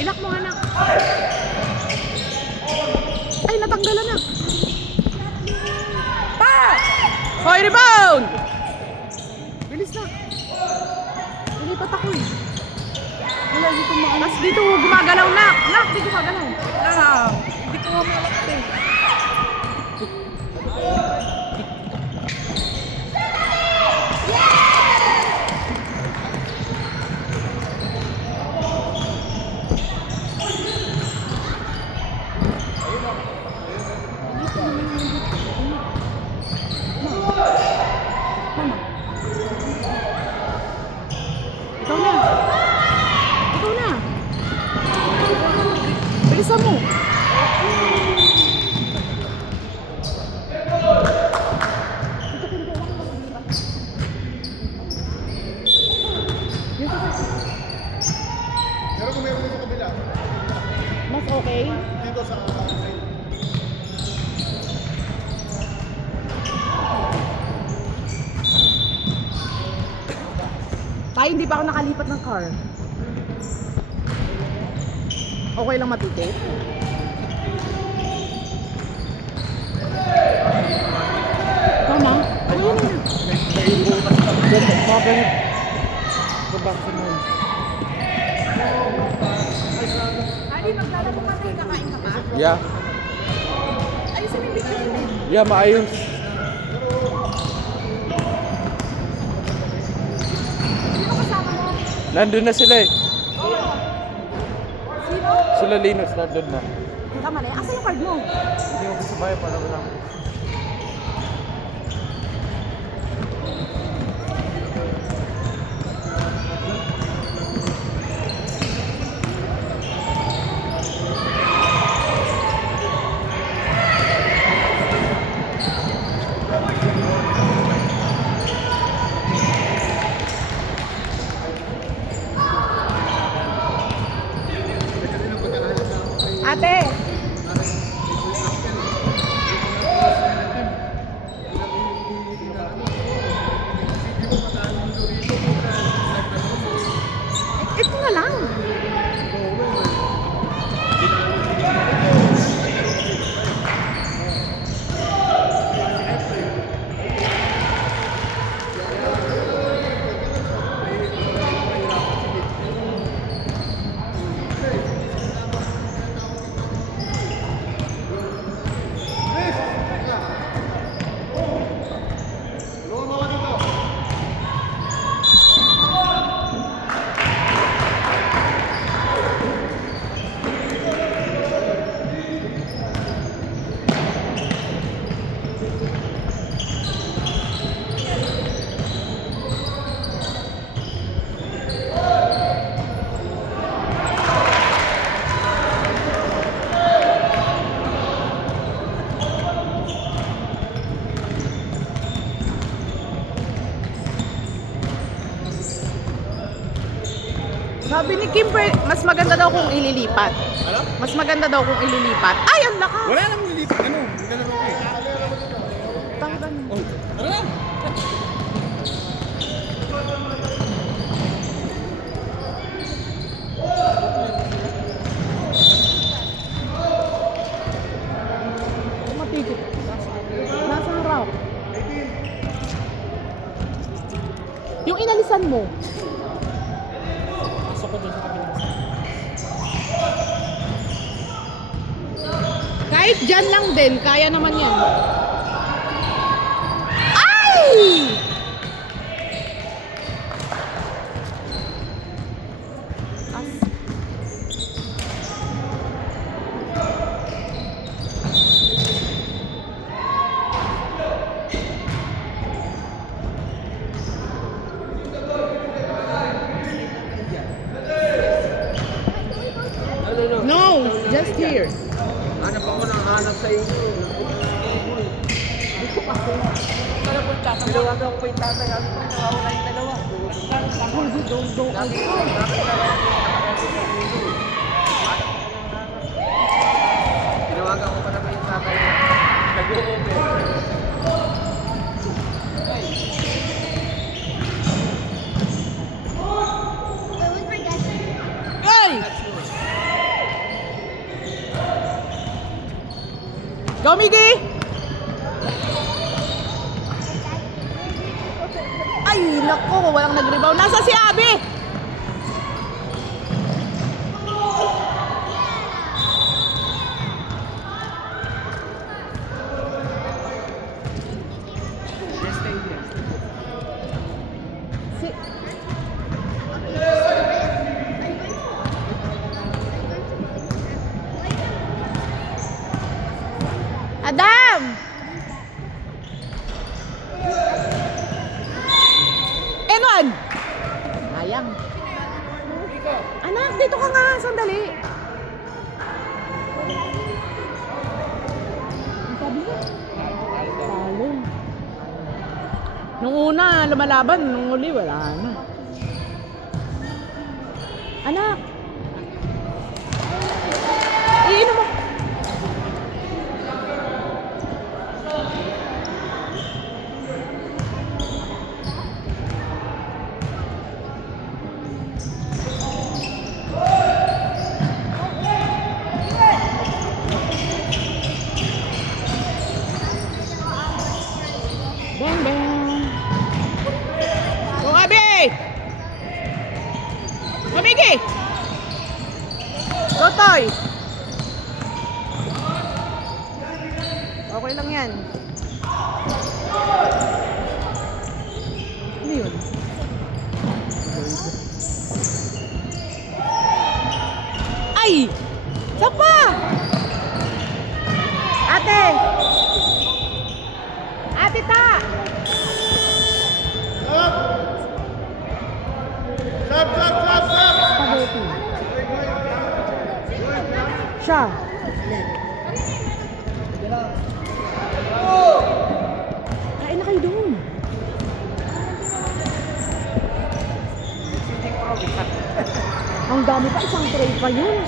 Ilak mo anak. Ay, natanggalan na. Pa! Hoy, rebound! Bilis na. Nilipat ako eh. Wala dito mo. Tapos dito gumagalaw na. Nak, dito gumagalaw. Hindi ko malakot eh. Ikaw na. Ikaw na. Bilisan mo. Pero kung meron dito sa kabila, Mas okay? dito sa side. Tayo, hindi pa ako nakalipat ng car. Okay lang matitik? Ikaw na? Ayun na. Ali, maglalaro ka tayo, kakain ka pa? Yeah. Ayusin mo yung picture mo. Yeah, maayos. Sino kasama mo? Nandun na sila eh. Sino? Sila Linus, nandun na. Tama na yan. Asa yung card mo? Hindi ko kasabay para lang. Ate! Ito na lang. Sabi ni Kim, mas maganda daw kung ililipat. Ano? Mas maganda daw kung ililipat. Ay, ang lakas! Wala nang nilipat. Ano? Naglalaro ko eh. Tanggal. Oh, ano lang? Matigit. Nasa harap. Yung inalisan mo. Pasok ko doon sa kabila. Kahit dyan lang din, kaya naman yan. Ay! As. No, just here. Hanap ako ng hanap sa inyo. Tinawagan ko pa yung tatay. Ano pa, nakawala yung dalawa. Tinawagan ko pa naman yung tatay. Nag-o-open. Ay! Go, Miggy! Ay, nako, walang nag-rebound. Nasa si Abby? Si... Adam! Enon! Ayang. Anak, dito ka nga. Sandali. Ang sabi mo? Talo. Nung una, lumalaban. Nung uli, wala na. Anak! Iinom mo. Bang, bang. Go, Abby! Go, Miggy! Go, Toy! Okay lang yan. Ano yun? Ay! Sapa! Ate! Ate ta! Spaghetti. Siya. Kain na kayo doon. Ang dami pa, isang tray pa yun.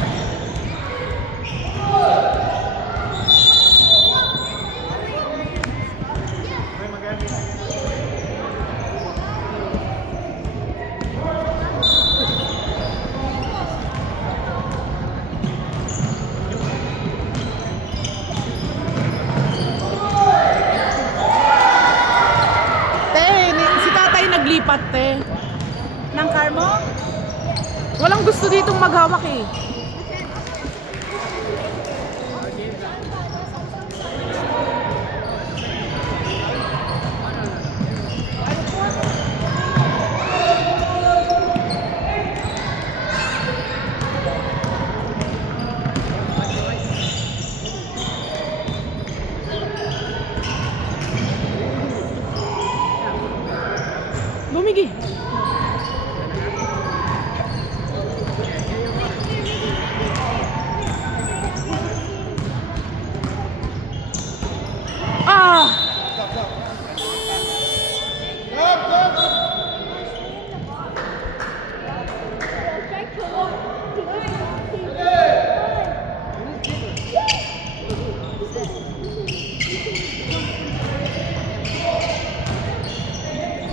Si tatay naglipat, te. Ng car mo? Walang gusto ditong maghawak eh. Bumigi. Ah!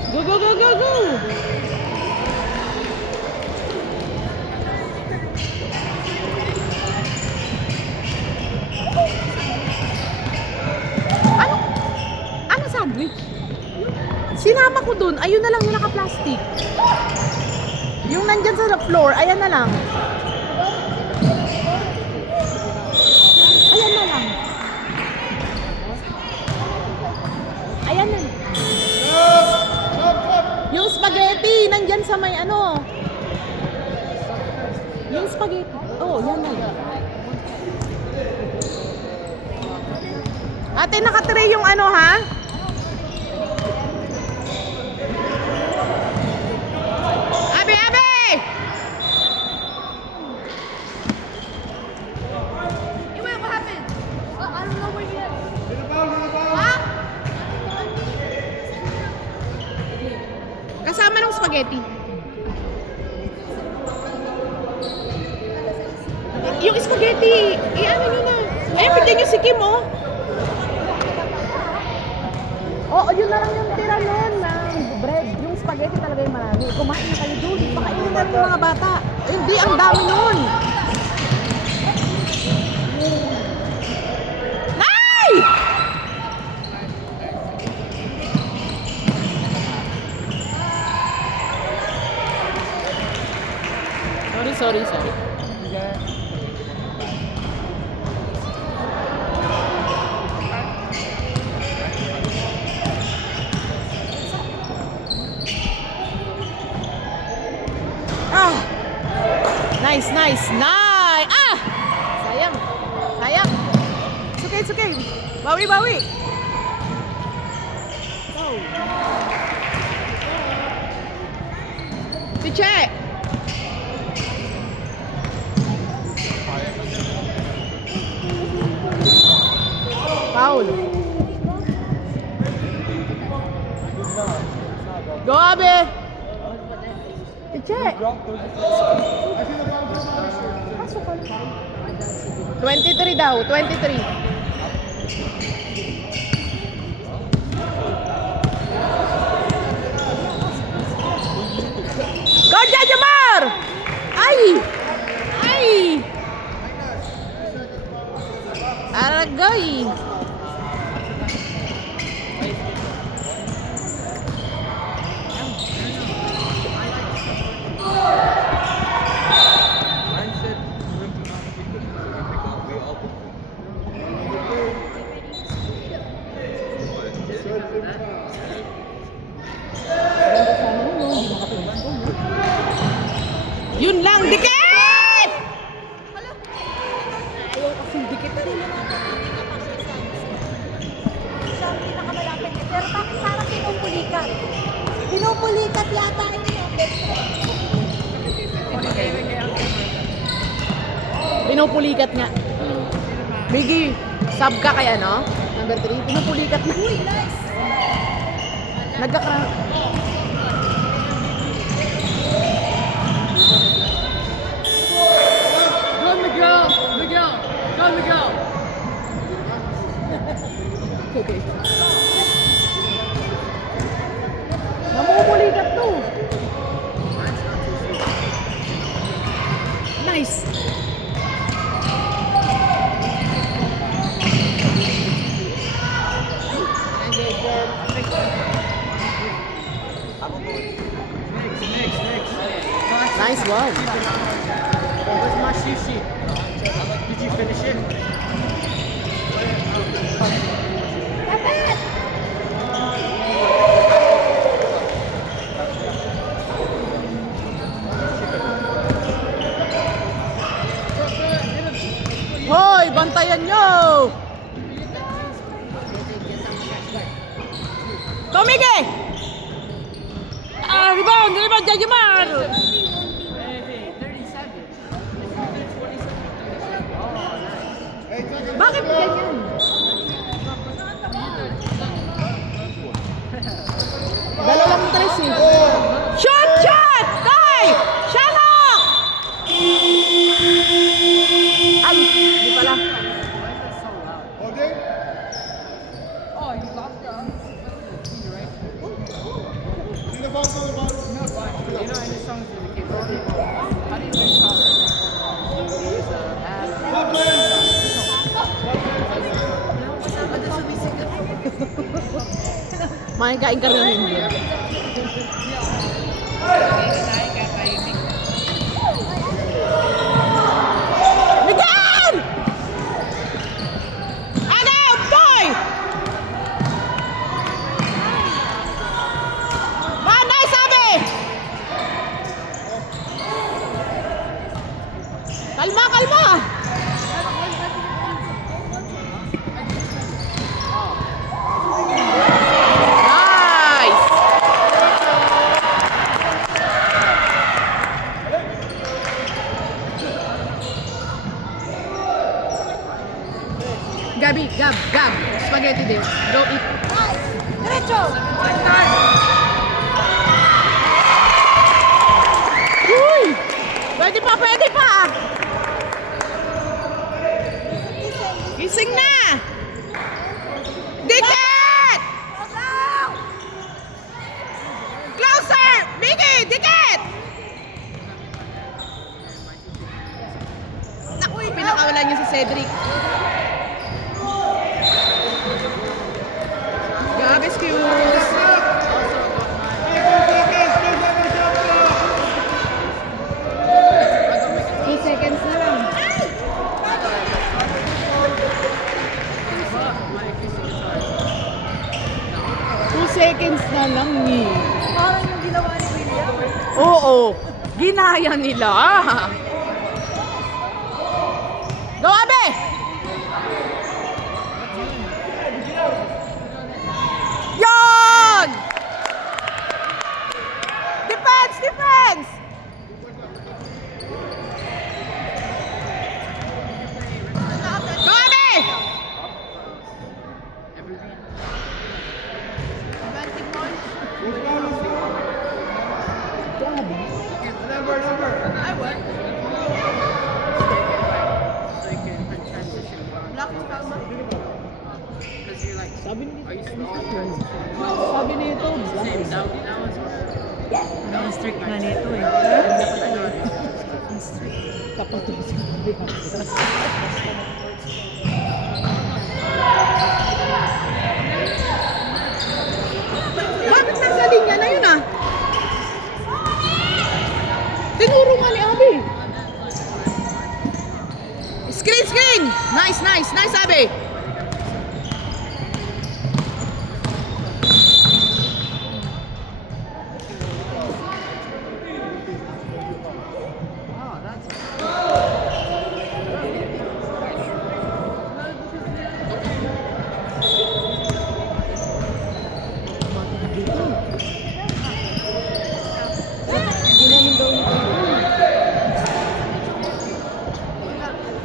Go, go, go, go, go! Ano? Ano sandwich? Sinama ko dun. Ayun na lang yung naka-plastic. Yung nandyan sa floor, ayan na lang. Ayan na lang. Ayan na. Yung spaghetti, nandyan sa may ano. Yung spaghetti. Oh, yan na lang. Ate, nakatray yung ano, ha? Abi, Abi! Wait, what happened? I don't know where you are. What? Kasama ng spaghetti. Yung spaghetti, i-ano nyo na. Ayun, bigyan nyo si Kim, oh. Oo, yun na lang yung tira nun ng bread. Yung spaghetti talaga yung marami. Kumain na kayo doon. Pakainin na rin yung mga bata. Hindi, ang dami nun. Nay! Nice! Nice! Ah! Sayang. Sayang. It's okay, it's okay. Bawi, bawi. Go. Tiche! Foul. Go, Abe! Tiche! 23 daw, 23. Go, Jajamar! Ay! Ay! Aragay! Yun lang, dikit! Ayaw kasing dikit na rin. Siya ang pinakamalapit. Pero bakit parang pinupulikat? Pinupulikat yata ito. Pinupulikat nga. Biggie, sub ka kaya, no? Number 3, pinupulikat na. Uy, nice! Nagkakra... Go, Miguel! Miguel! Go, Miguel! Okay. Namumulikat to. Nice. Nice one. Where's my sushi? Did you finish it? Hoy, bantayan nyo! Tomige! Ah, rebound, Jajamar! Bakit ganyan? Dalawang tres eh. Shot! Shot! Tay! Shalok! Ay, di pala. Okay? Oh, you lost the right? Sino ba ang mga boss? You know, in the songs that we keep working on, how do you learn soccer? You use a app. Makikain ka rin hindi. Miguel! Ano? Boy! Manay sabi! Kalma, kalma! Nice! Gabi, Gab. Spaghetti din. Go eat. Diretso! Uy! Pwede pa! Gising na! Dikit! Closer! Biggie! Dikit! Naku, pinakawalan niyo si Cedric. Gab, excuse. Seconds na lang. 2 seconds na lang eh. Parang yung ginawa ni William. Oo, ginaya nila. Go, Abe! Yon! Defense! Defense! Go, Abe! I would. So you can transition from because you're like, are you small? Sabi nito, Same, that was Ang strict na nito eh. Bakit nasa linya na yun ah? Tinuro nga ni Abby. Screen, screen! Nice, nice, nice, Abby.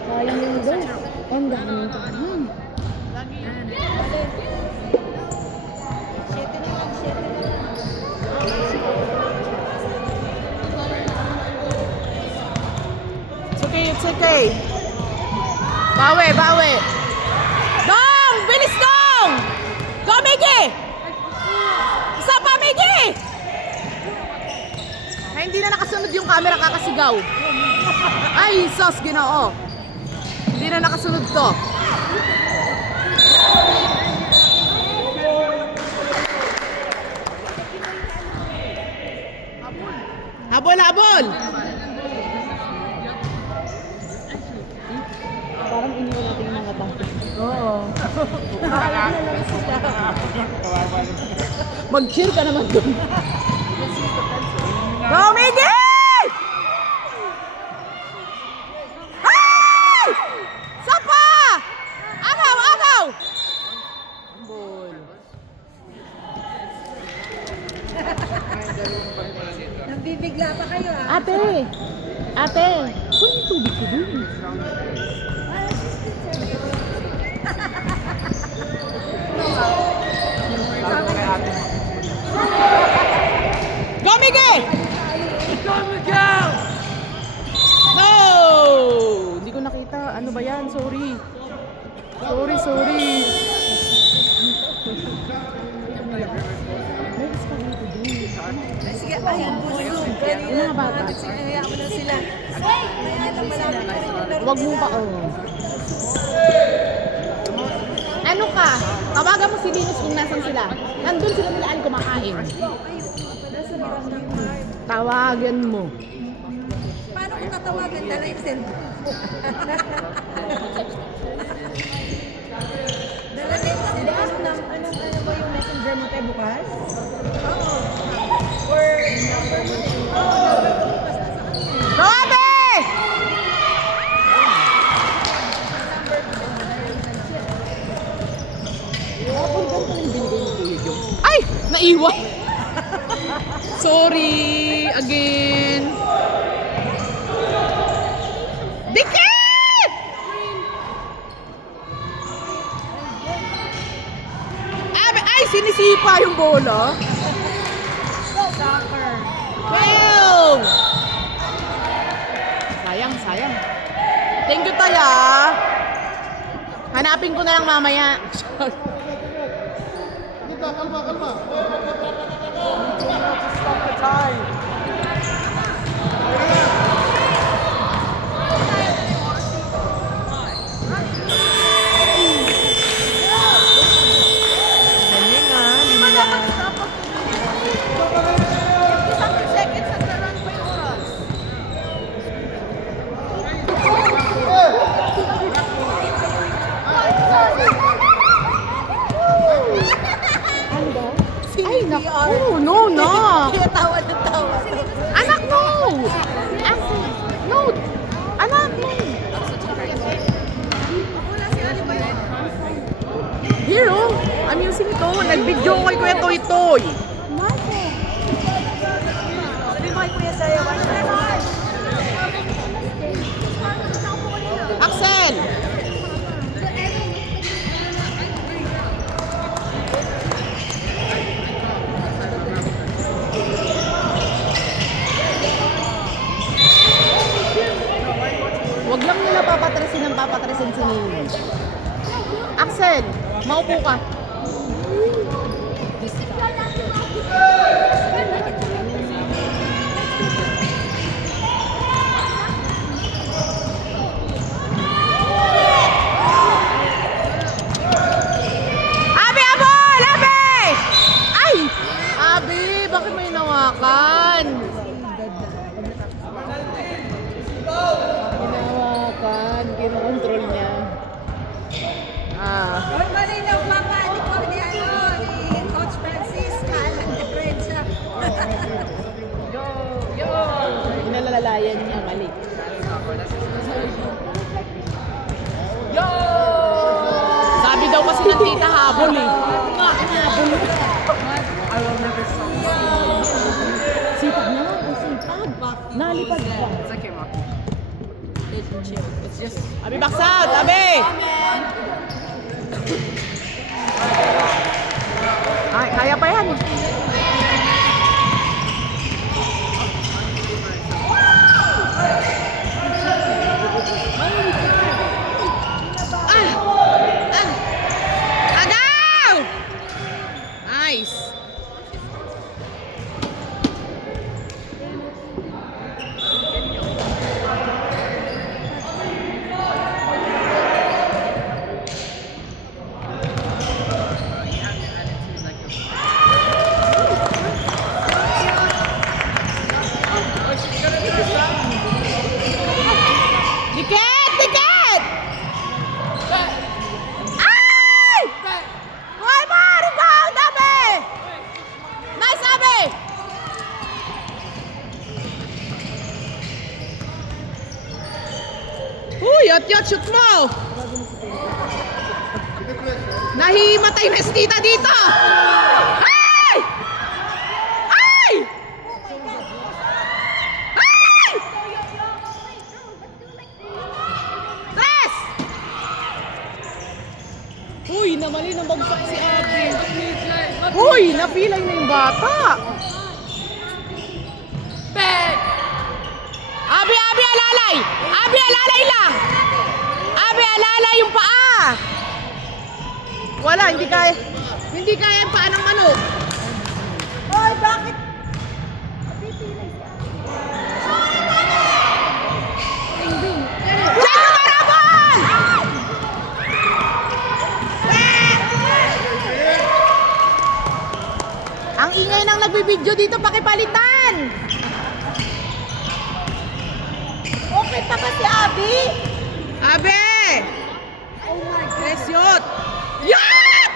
Sayang yung daw. Ang daming tahanan. Siyete na lang, siyete na lang. It's okay, it's okay. Bawi, bawi. Dong! Bilis dong! Go, Miggy! Isa pa, Miggy! Ay, hindi na nakasunod yung camera, kakasigaw. Ay, sus, ginoo. Hindi na nakasunod to. Habol, habol! Parang iniwan natin yung mga bata. Oo. Mag-cheer ka naman dun. Go, Miggy! Ay! Sapa! Agaw, agaw! Ball. Nagbibigla pa kayo ah. Ate! Ate! Saan yung tubig ko dun? Go, Miggy! Go, Miguel! No! Hindi ko nakita. Ano ba yan? Sorry. Sorry, sorry. May spaghetti dun. Sige, ayun, busog. Yung mga bata. Sige, hayaan mo na sila. Hayaan na malapit na rin. Huwag mo pa, oh. Ano ka? Tawagan mo si Linus kung nasan sila. Nandun sila nilaan kumakain. Tawagan mo. Paano kung tatawagan? Dala yung cellphone. Dala yung cellphone. Ano ba yung messenger mo tayo bukas? Oo. Or number mo din. Oo, number ko bukas na sa kanila. Robe! Ay! Naiwan! Sorry! Again! Dikit! Ay! Sinisipa yung bola! Soccer. Well! Sayang, sayang. Thank you, Taya. Hanapin ko na lang mamaya. Kalma, kalma, kalma. Ay, naku. No, no. Kaya tawa ng tawa. Anak, no. No. Anak, no. Here, oh. I'm using ito. Nag-video ko kay Kuya Toy Toy. Sabi mo kay Kuya Saya, Axel! Huwag lang nila papatrasin si Nini. Axel, maupo ka. Abi, abol! Abi! Ay! Abi, bakit may nawakan? Hinawakan, kinokontrol niya. Ah. Hoy, malinaw papa, ni Coach Francis, kaalang diferensya. Inalalalayan niya, mali. Sabi daw kasi ng tita habol eh. I will never stop. Sipag na, ang sipag. Nalipad ba? It's okay, Ma. It's just Abi, box out! Abi! Ay, kaya pa yan. Agaw! Nice. Dikit! Dikit! Ay! Hoy, ma! Rebound, Abi! Nice, Abi! Uy, yot, shoot mo! Nahimatay na si tita dito! Ay! Ay! Ay! Tres! Uy, namali ng bagsak si Abi. Uy, napilay na yung bata. Abi, alalay! Abi, alalay lang! Abi, alalay yung paa! Wala, hindi kaya. Hindi kaya yung paa ng manok. Hoy, bakit? Diyan yung marabol! Ang ingay ng nagbibideo dito, pakipalitan! Okay pa ba si Abby? Abe! Oh my God. Chris, yot! Yot!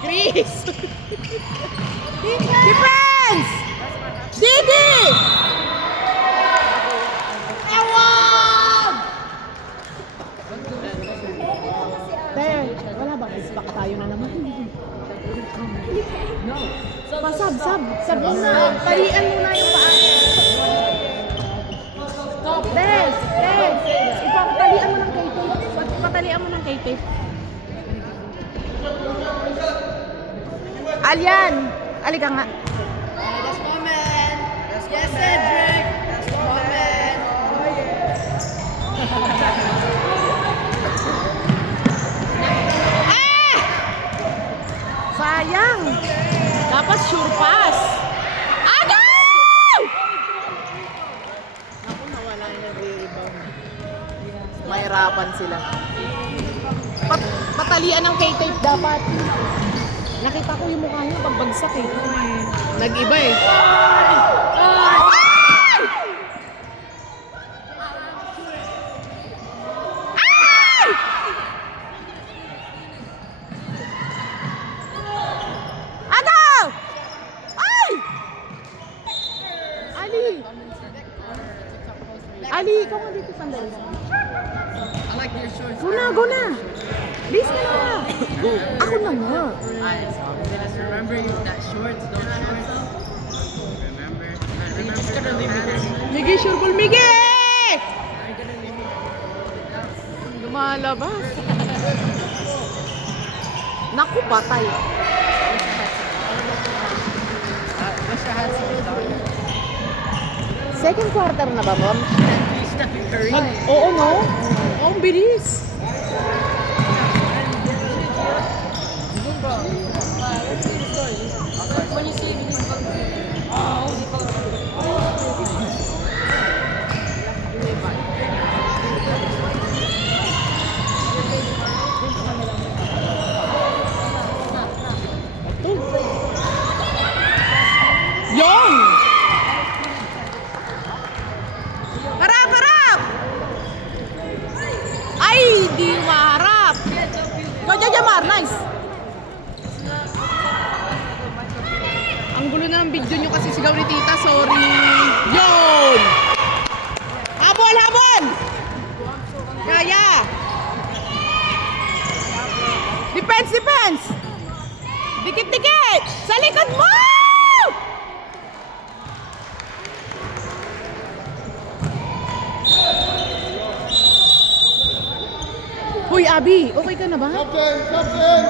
Chris! Defense! Didi! Ewag! Te, wala ba? Baka tayo na naman. No. Sab mo na. Palian mo na yung paa. Des! Ipapatalian mo ng K-tape. Patalian mo ng K-tape. Alyan! Alika nga. Last moment. Yes, Cedric. Last moment. Oh, yes. Sayang! Dapat sure pass. Agaw! Naku, nawala yung rebound. Mahirapan sila. Patalian ng K-tape dapat. Nakita ko yung mukha niya pagbagsak eh. Nag-iba eh. Ay! Ay! Agaw! Ay! Ali! Ali, ikaw nga dito sandali. I like your shorts. Go na, go na! Base ka na. Ako na nga. Alright, so just remember you that shorts, those shorts. Remember? You're just gonna leave it there. Miggy, sure ball, Miggy! You're gonna leave it there. Lumalabas. Naku, patay. Wish I had some down. Second quarter na ba, Mom? Stephen Curry. Oo, no? Oo, ang bilis. Yon! Harap, harap! Ay, di maharap. Jamar, nice. Ang gulo na ng video nyo kasi sigaw ni Tita, sorry. Yon! Habol, habol! Kaya! Defense, defense! Dikit, dikit! Sa likod mo! Hoy, Abby, okay ka na ba? Captain, captain!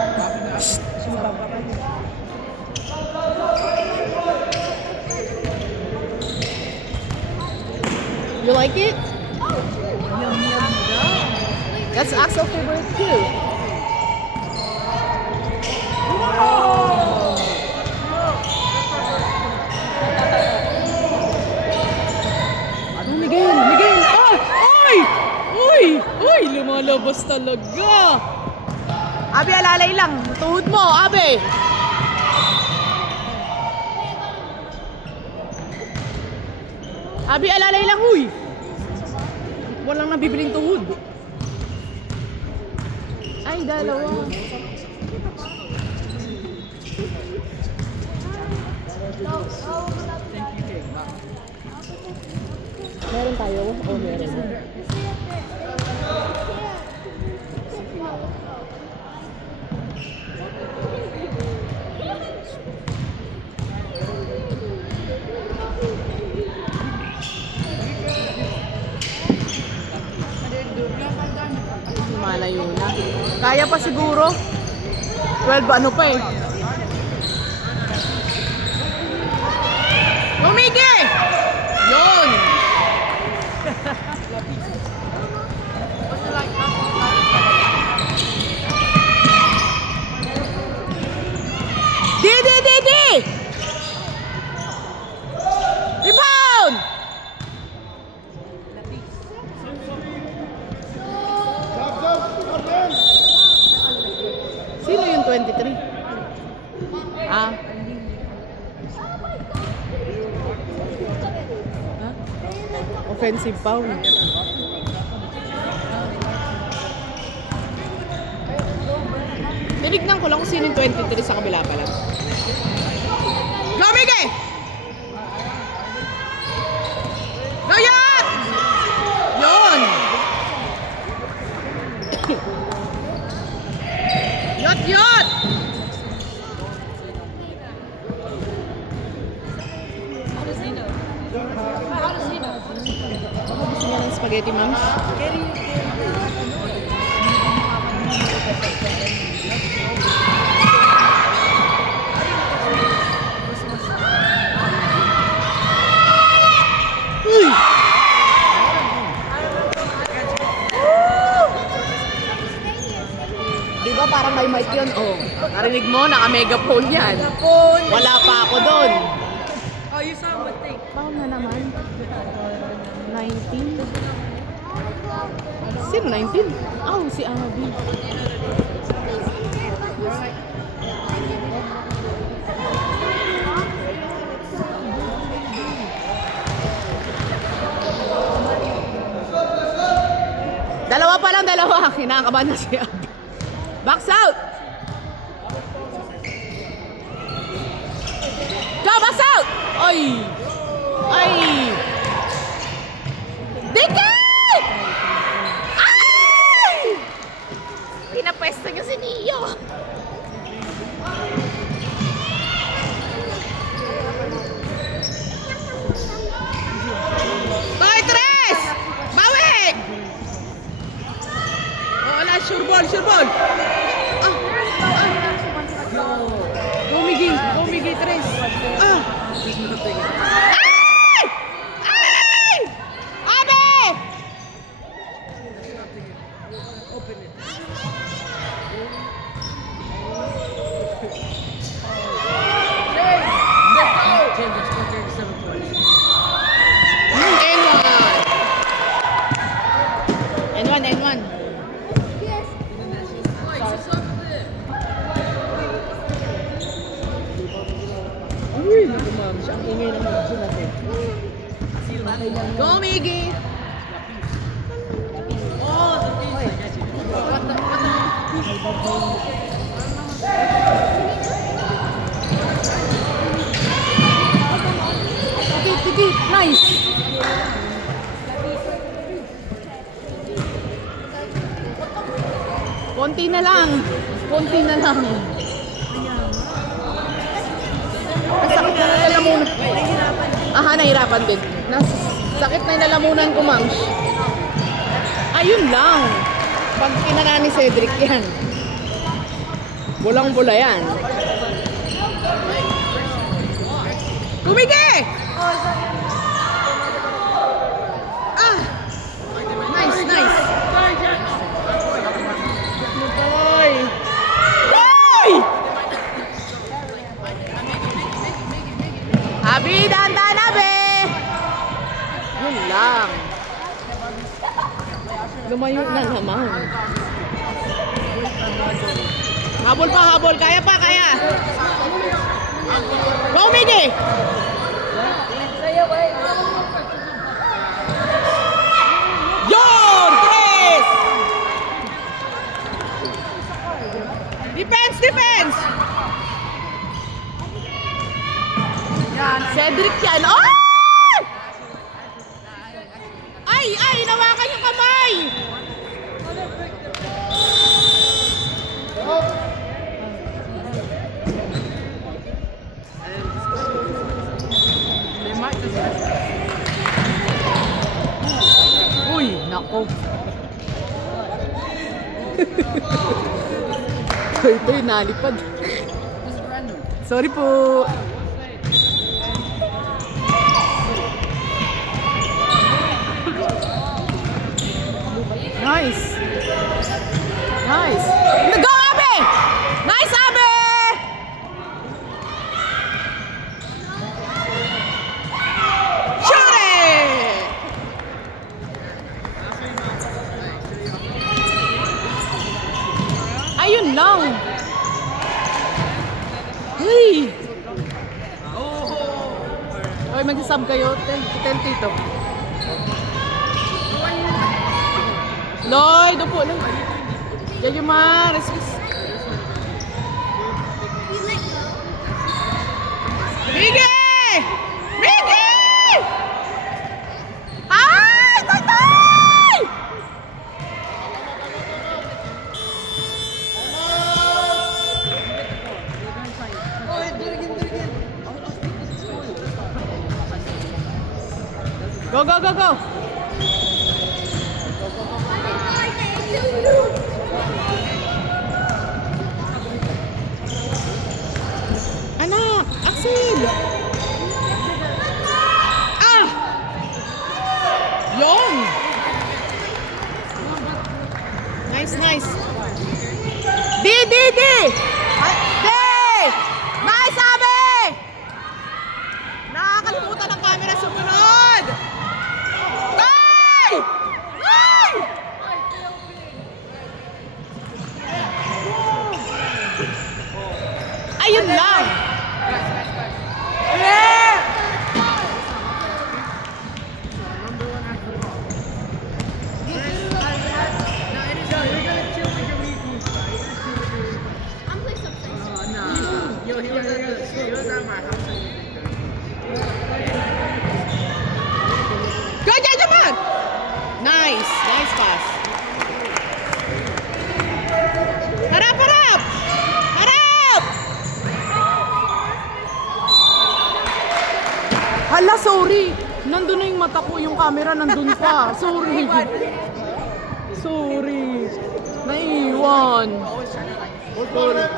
You like it? That's Axel's favorite too. Oh, Miguel! Miguel! Ah! Oy! Uy! Uy! Lumalabas talaga! Abi, alalay lang. Tuhod mo, Abi! Abi, alalay lang, huy! Walang nabibiling tuhod. Ay, dalawa. Meron tayo? O meron? Malayo na. Kaya pa siguro. 12 ano pa eh. Lumigi! Yun! Di! Rebound! Captain! Sino yung 23? Ah. Offensive foul. Tinignan ko lang kung sino yung 23 sa kabila pala. Go, Miggy! Go, Yot! Yun! Yot, Yot! Ako gusto niya ng spaghetti, ma'am. Uy! Di ba parang may mic yun? Oh, narinig mo, naka-megaphone yan. Wala pa ako doon. Oh, you saw what thing? Paano na naman? 19? Sino 19? Oh, si Abby. Dalawa pa lang, dalawa. Kinakabahan na si Abby. Box out! Go, box out! Ay! Ay! Dikit! Ay! pwesto niyo si Neo. Toy, tres! Bawi! Oh, wala, sure ball, sure ball. Gumigi, tres. Ay! Ay! Abe! James, there's still 37 points. N1. Uy, naku ma'am. Siya ang ingay ng mga natin. Go, Miggy! Titi, nice! Konti na lang. Sakit na nalalamunan. Aha, nahirapan din. Sakit na nalalamunan ko, ma'am. Ayun lang. Pag kinana ni Cedric yan. Bulang-bula yan. Kumigi! Ah! Nice. Tuloy! Uy! Abi, dahan-dahan, Abi! Yun lang. Lumayo na naman. Habol pa. Kaya pa. Go, Miggy! Yon! Chris! Defense! Cedric yan. Oh! Ay! Nawakan yung kamay! They might just Uy! Nako! Ito yung nalipad. just random. Sorry po. Nice. Go, Abe! Nice, Abe! Shoot it! Ayun lang. Hey! Oy, mag-sub kayo. Ten tito. Lloyd, upo lang. Yan yung mga resist. Miggy! Ay! Tatay! Go! Anak! Axel! Ah! Yon! Nice! Di! Nice, Abe! Nakakalimutan ng camera sumunod! Ay! Ayun lang! He was at my house. Go, Jajaman! Nice pass. mata ko, yung camera nandun pa. Sorry. Sorry. Naiwan. What's going on?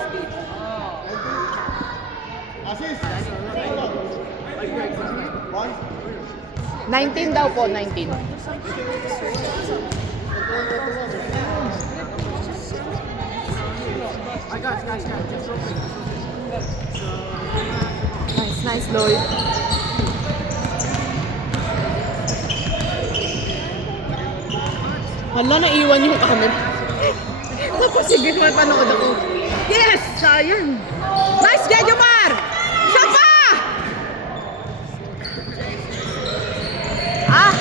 Assist. One. 19 daw po, 19. Nice, Lloyd. Hala, naiwan yung camera. Tapos sige, may panood ako. Yes! Sayang! Nice, Jejomar! Isa pa! Ah!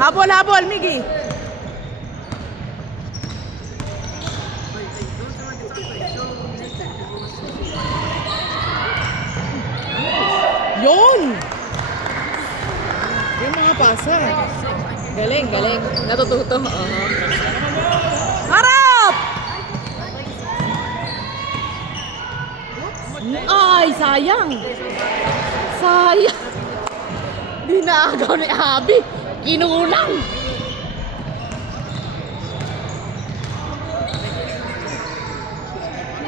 Habol, Miggy! Yun! Yung mga pasa. Galing. Natututo. Harap! Ay, sayang. Di naagaw ni Abby. Kinulang.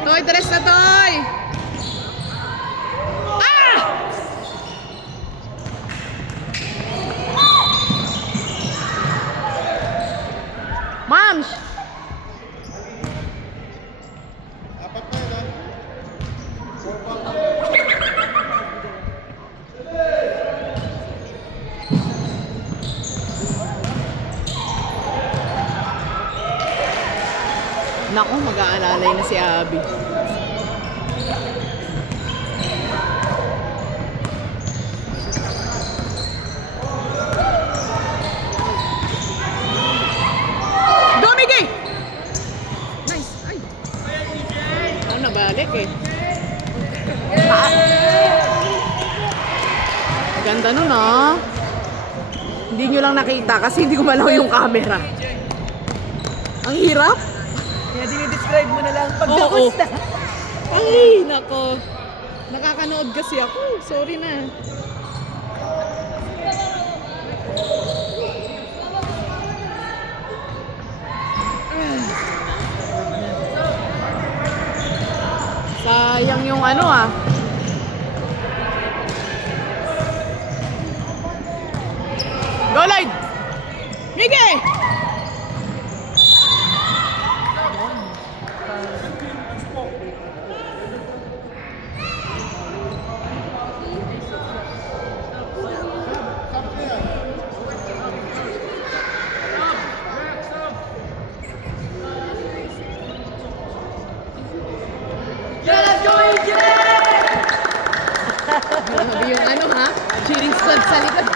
Toy, tres na Toy! Mams! Apat na yun, Naku, mag-aalalay na si Abby. Go, Miggy! Nice. Ay. Nabalik eh. Ganda nun ah. Hindi nyo lang nakita kasi hindi gumalaw yung camera. Ang hirap. Kaya dinidescribe mo na lang Oo. pagkakos na. Ay, nako. Nakakanood kasi ako. Sorry na. Sayang yung ano ah. Go, Lloyd! Miggy! Grabe yung ano ha? Cheering squad sa likod.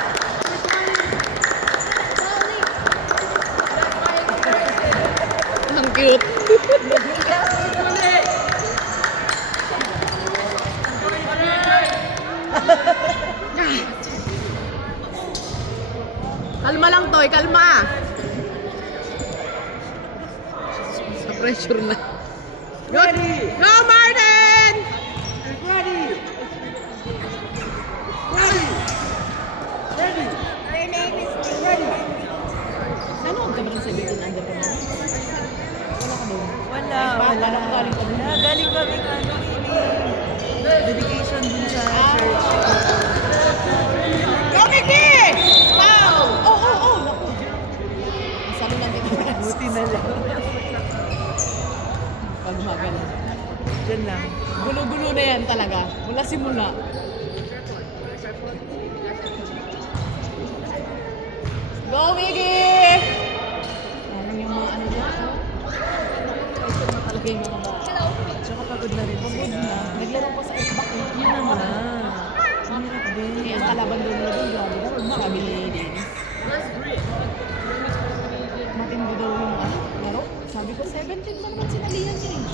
Ang cute. Kalma lang, Toy. Kalma. Sa pressure na. Go, go Martin! Nanood ka ba ng 17 under pa naman? Wala ka doon? Wala. Galing ka doon? Galing kami dedication dun sa church. Go, Mickey! Wow! Oh, naku. Salo lang dito. Buti na lang. Pag magaling. Diyan lang. Gulo-gulo na yan talaga. Mula simula. Go, Mickey! Parang yung mga ano dyan. Nakalagay mo mga. Tsaka pagod na rin sila. Naglaro pa sa Xbox eh. Yun naman. Mahirap din. Eh, ang kalaban doon na doon. Grabe daw. Sabi ni Dennis. Matindi daw yung ano, laro. Sabi ko, 17 pa naman sinalihan niya eh.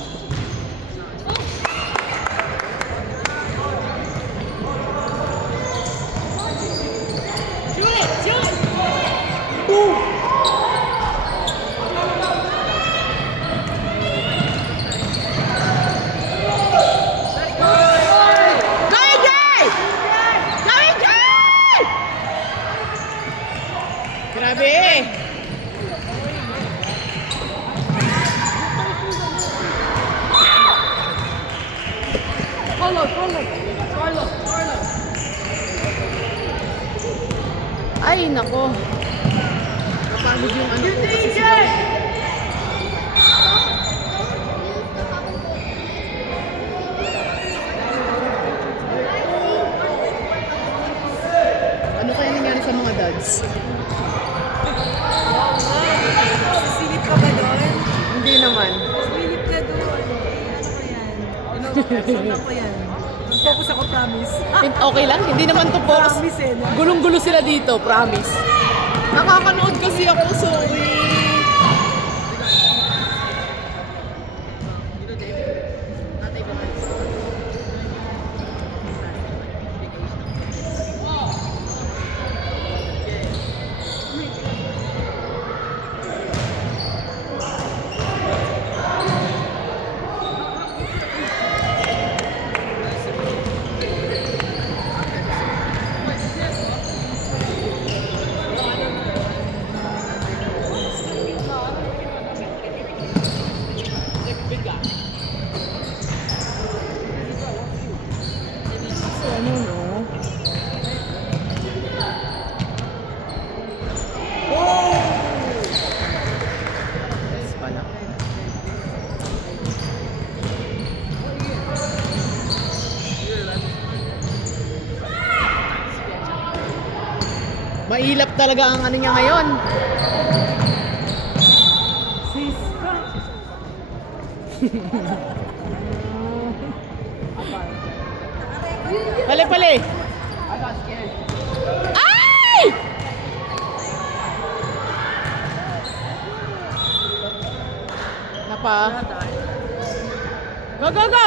Grabe! Ay, nako. Napagod yung ano ko kasi sila. Ano kaya nangyari sa mga dads? Silip ka ba doon? Hindi naman. Silip ka doon. Ano ko yan? Ano ko yan? Focus ako, promise. Okay lang, hindi naman to focus. Promise eh. Gulong-gulo sila dito, promise. Nakakanood kasi ako, sorry. Ano, no? Yes pala. Mailap talaga ang ano niya ngayon. Siska. Pale! Ay! Napa. Go, go, go!